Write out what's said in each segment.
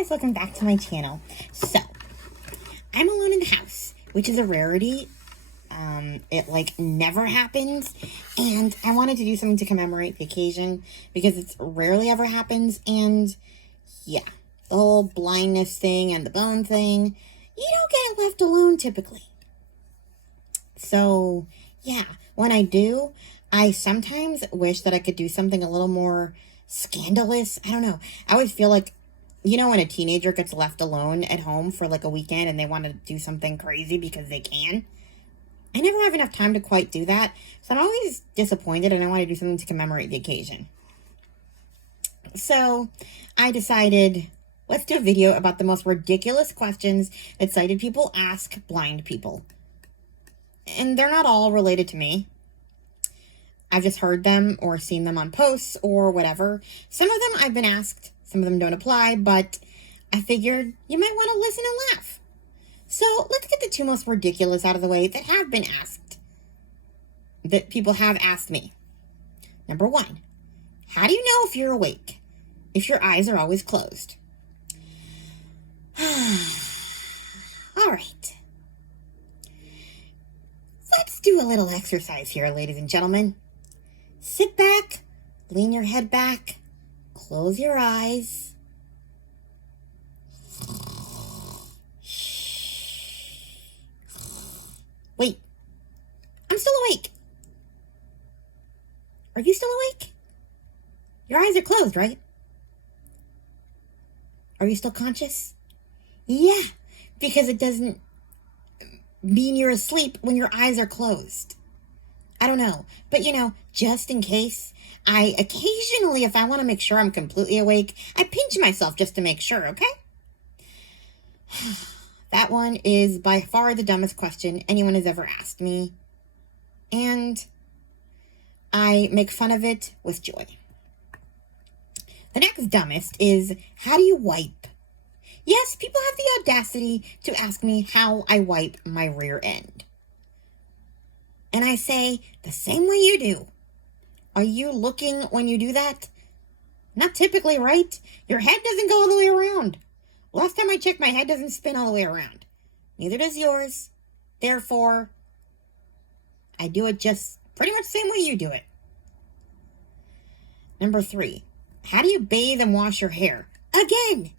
guys, welcome back to my channel. So, I'm alone in the house, which is a rarity. It like never happens, and I wanted to do something to commemorate the occasion because it rarely ever happens. And yeah, the whole blindness thing and the bone thing, you don't get left alone typically. So yeah, when I do, I sometimes wish that I could do something a little more scandalous. I don't know. I always feel like, you know, when a teenager gets left alone at home for like a weekend and they want to do something crazy because they can. I never have enough time to quite do that, so I'm always disappointed and I want to do something to commemorate the occasion. So I decided, let's do a video about the most ridiculous questions that sighted people ask blind people. And they're not all related to me. I've just heard them or seen them on posts or whatever. Some of them I've been asked, some of them don't apply, but I figured you might want to listen and laugh. So let's get the two most ridiculous out of the way that have been asked, that people have asked me. Number one, how do you know if you're awake if your eyes are always closed? All right. Let's do a little exercise here, ladies and gentlemen. Sit back, lean your head back, close your eyes. Wait, I'm still awake. Are you still awake? Your eyes are closed, right? Are you still conscious? Yeah, because it doesn't mean you're asleep when your eyes are closed. I don't know, but you know, just in case, I occasionally, if I want to make sure I'm completely awake, I pinch myself just to make sure, okay? That one is by far the dumbest question anyone has ever asked me, and I make fun of it with joy. The next dumbest is, how do you wipe? Yes, people have the audacity to ask me how I wipe my rear end. And I say, the same way you do. Are you looking when you do that? Not typically, right? Your head doesn't go all the way around. Last time I checked, my head doesn't spin all the way around. Neither does yours. Therefore, I do it just pretty much the same way you do it. Number 3, how do you bathe and wash your hair? Again,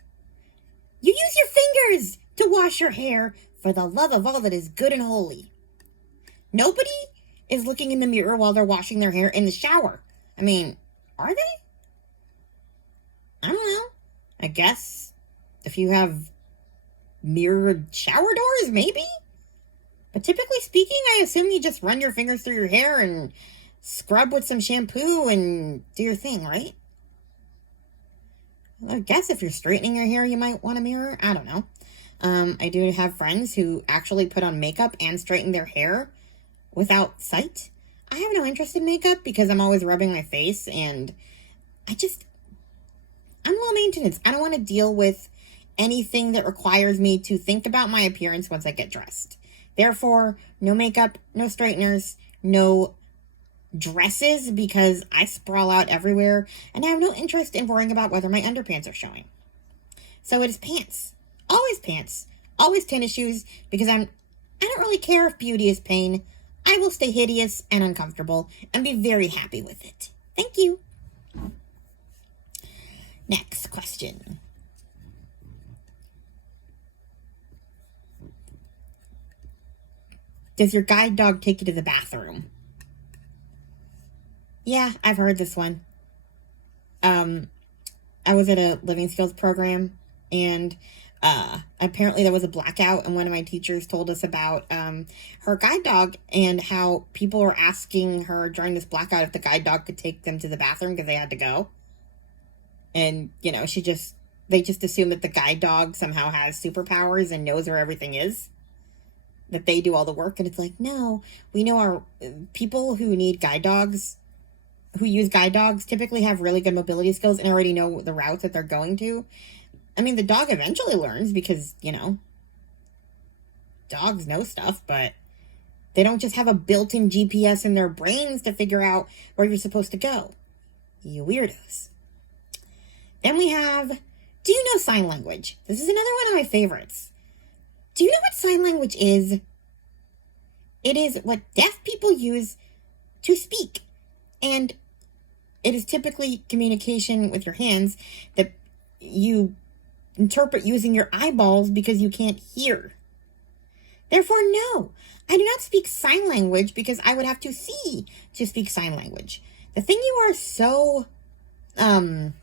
you use your fingers to wash your hair for the love of all that is good and holy. Nobody is looking in the mirror while they're washing their hair in the shower. I mean, are they? I don't know. I guess if you have mirrored shower doors, maybe? But typically speaking, I assume you just run your fingers through your hair and scrub with some shampoo and do your thing, right? Well, I guess if you're straightening your hair, you might want a mirror. I don't know. I do have friends who actually put on makeup and straighten their hair without sight. I have no interest in makeup because I'm always rubbing my face, and I'm low maintenance. I don't want to deal with anything that requires me to think about my appearance once I get dressed. Therefore, no makeup, no straighteners, no dresses because I sprawl out everywhere, and I have no interest in worrying about whether my underpants are showing. So it is pants. Always tennis shoes, because I don't really care if beauty is pain. I will stay hideous and uncomfortable and be very happy with it. Thank you. Next question. Does your guide dog take you to the bathroom? Yeah, I've heard this one. I was at a living skills program, and apparently there was a blackout, and one of my teachers told us about her guide dog and how people were asking her during this blackout if the guide dog could take them to the bathroom because they had to go. And, you know, they just assume that the guide dog somehow has superpowers and knows where everything is, that they do all the work. And it's like, no, we know our people who need guide dogs, who use guide dogs, typically have really good mobility skills and already know the routes that they're going to. I mean, the dog eventually learns because, you know, dogs know stuff, but they don't just have a built-in GPS in their brains to figure out where you're supposed to go. You weirdos. Then we have, Do you know sign language? This is another one of my favorites. Do you know what sign language is? It is what deaf people use to speak. And it is typically communication with your hands that you interpret using your eyeballs because you can't hear. Therefore, no, I do not speak sign language because I would have to see to speak sign language. The thing you are so, the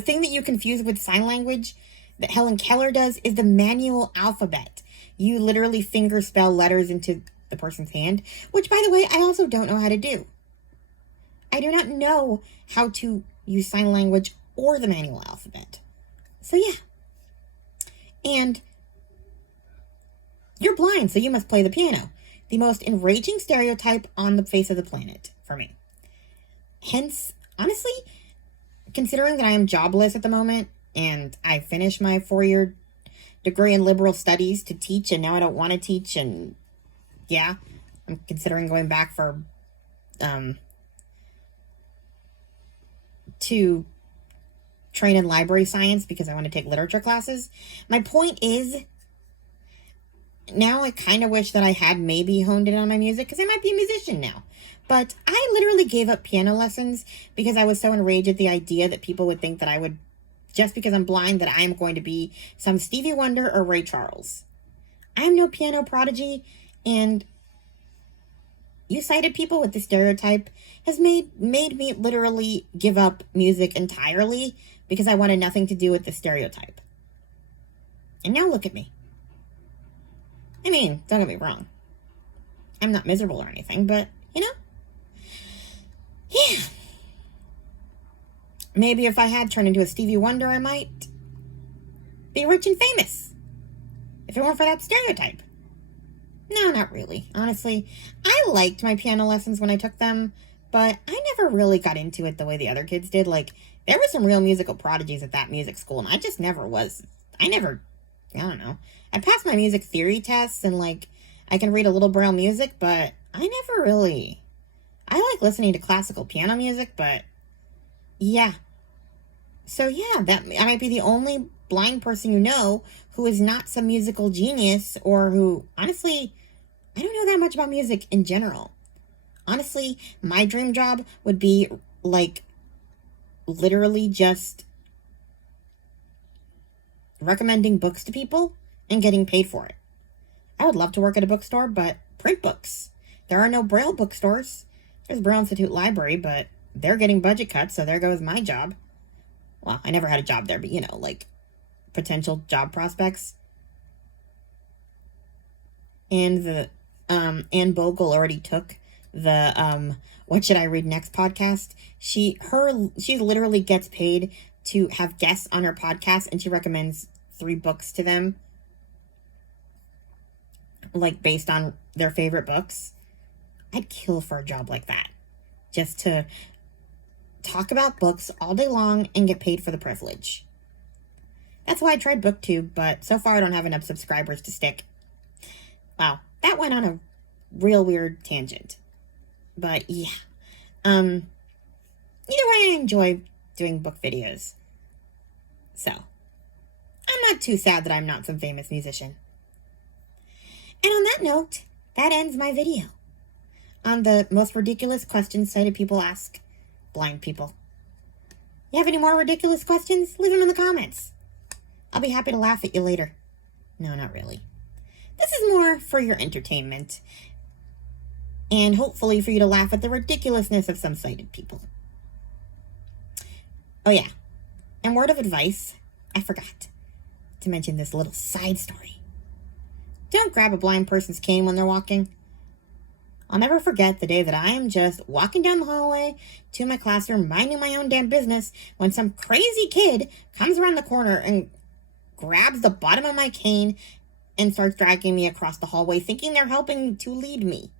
thing that you confuse with sign language that Helen Keller does is the manual alphabet. You literally finger spell letters into the person's hand, which, by the way, I also don't know how to do. I do not know how to use sign language or the manual alphabet. So yeah. And you're blind, so you must play the piano. The most enraging stereotype on the face of the planet for me. Hence, honestly, considering that I am jobless at the moment and I finished my 4-year degree in liberal studies to teach, and now I don't want to teach, and yeah, I'm considering going back for to train in library science because I want to take literature classes. My point is, now I kind of wish that I had maybe honed in on my music because I might be a musician now. But I literally gave up piano lessons because I was so enraged at the idea that people would think that I would, just because I'm blind, that I am going to be some Stevie Wonder or Ray Charles. I am no piano prodigy, and you cited people with the stereotype has made me literally give up music entirely because I wanted nothing to do with the stereotype. And now look at me. I mean, don't get me wrong. I'm not miserable or anything, but, you know? Yeah. Maybe if I had turned into a Stevie Wonder, I might be rich and famous. If it weren't for that stereotype. No, not really. Honestly, I liked my piano lessons when I took them, but I never really got into it the way the other kids did. Like, there were some real musical prodigies at that music school, and I just never was. I don't know. I passed my music theory tests, and, like, I can read a little Braille music, but I never really... I like listening to classical piano music, but yeah. So, yeah, I might be the only blind person you know who is not some musical genius, or who, honestly, I don't know that much about music in general. Honestly, my dream job would be, like, literally just recommending books to people and getting paid for it. I would love to work at a bookstore, but print books. There are no Braille bookstores. There's Braille Institute Library, but they're getting budget cuts, so there goes my job. Well, I never had a job there, but, you know, like, potential job prospects. And the Anne Bogle already took the What Should I Read Next podcast. She literally gets paid to have guests on her podcast, and she recommends 3 books to them, like, based on their favorite books. I'd kill for a job like that, just to talk about books all day long and get paid for the privilege. That's why I tried BookTube, but so far I don't have enough subscribers to stick. Wow, that went on a real weird tangent. But yeah. Either way, I enjoy doing book videos. So, I'm not too sad that I'm not some famous musician. And on that note, that ends my video on the most ridiculous questions sighted people ask blind people. You have any more ridiculous questions? Leave them in the comments. I'll be happy to laugh at you later. No, not really. This is more for your entertainment, and hopefully for you to laugh at the ridiculousness of some sighted people. Oh yeah, and word of advice, I forgot to mention this little side story. Don't grab a blind person's cane when they're walking. I'll never forget the day that I am just walking down the hallway to my classroom, minding my own damn business, when some crazy kid comes around the corner and grabs the bottom of my cane and starts dragging me across the hallway, thinking they're helping to lead me.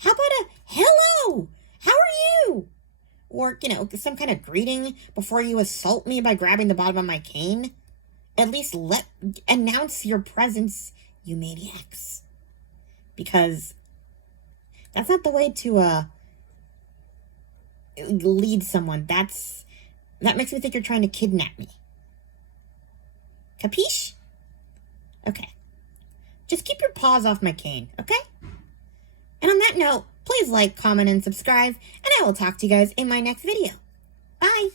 How about a hello? How are you? Or, you know, some kind of greeting before you assault me by grabbing the bottom of my cane. At least announce your presence, you maniacs. Because that's not the way to lead someone. That's That makes me think you're trying to kidnap me. Capiche? Okay. Just keep your paws off my cane, okay? And on that note, please like, comment, and subscribe, and I will talk to you guys in my next video. Bye!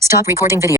Stop recording video.